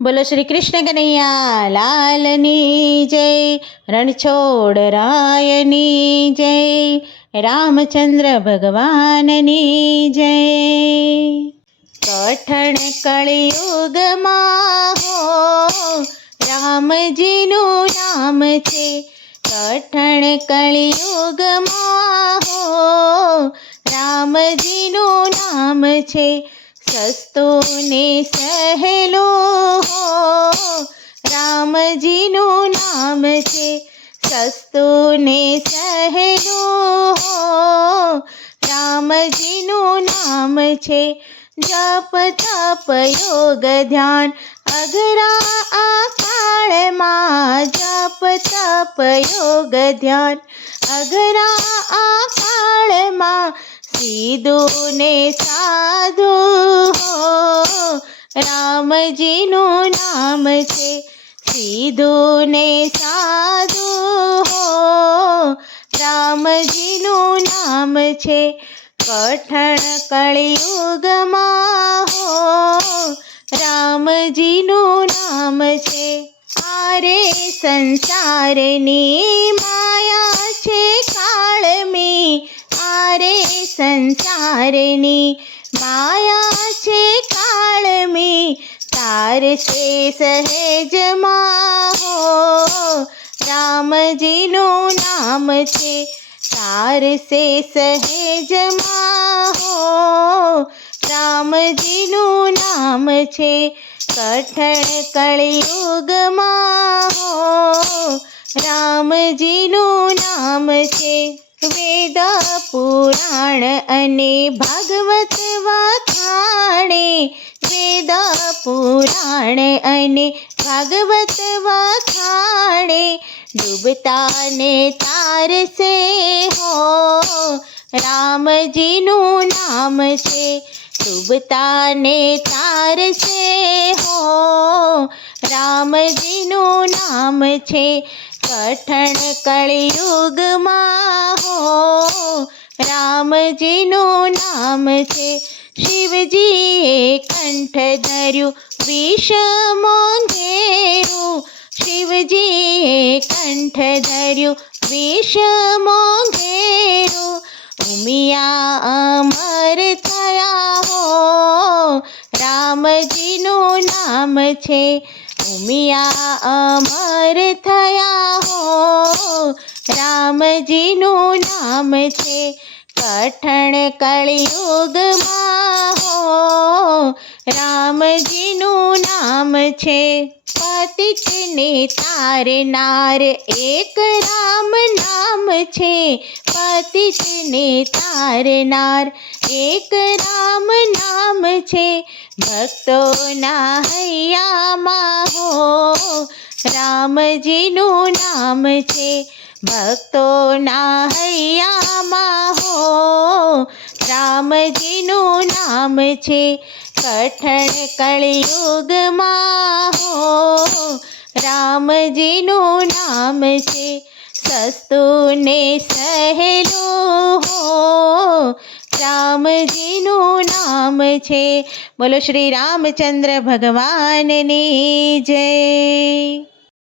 બોલો શ્રી કૃષ્ણ કનૈયા, લાલની જય, રણછોડ રાયની જય, રામચંદ્ર ભગવાનની જય. કઠણ કળિયુગમાં હો, રામજીનું નામ છે. કઠણ કળિયુગમાં હો, રામજીનું નામ છે. સસ્તો ને સહેલું સસ્તું ને સહેલું હો. રામજીનું નામ છે જપ, તપ, યોગ, ધ્યાન. અઘરા આ કાળમાં જપ, તપ, યોગ, ધ્યાન. અઘરા આ કાળમાં સીધું ને સાધું હો. રામજીનું નામ છે સીધું ને સાધું નામ છે, કઠણ કળિયુગમાં હો, રામજીનું નામ છે. આરે સંસારની માયા છે કાળમી, આરે સંસારની માયા છે કાળમી, તાર છે સહેજમાં હો, રામજીનું નામ છે. તાર છે સહેજમાં હો રામજીનું નામ છે કઠણ કળિયુગમાં હો રામજીનું નામ છે વેદ પુરાણ અને ભાગવત વખાણે વેદ પુરાણ અને ભાગવત વખાણે ડૂબતાને તારસે હો, રામજીનું નામ છે. ડૂબતાને તારસે હો, રામજીનું નામ છે. કઠણ કળિયુગમાં હો, રામજીનું નામ છે. શિવજીએ કંઠ ધર્યું વિષમો મોંઘેરું શિવજીએ કંઠ ધર્યું વિષ મોંઘેરું ઉમિયા અમર થયા હો. રામજીનું નામ છે ઉમિયા અમર થયા હો. રામજીનું નામ છે કઠણ કળિયુગમાં રામજીનું નામ છે. પતિતને તારનાર એક રામ નામ છે. પતિતને તારનાર એક રામ નામ છે. ભક્તોના હૈયામાં હો, રામજીનું નામ છે. ભક્તોના હૈયામાં હો રામજીનું નામ છે કઠણ કળિયુગમાં. હો, રામજીનું નામ છે સસ્તું ને સહેલું. હો, રામજીનું નામ છે બોલો શ્રી રામચંદ્ર ભગવાનની જય.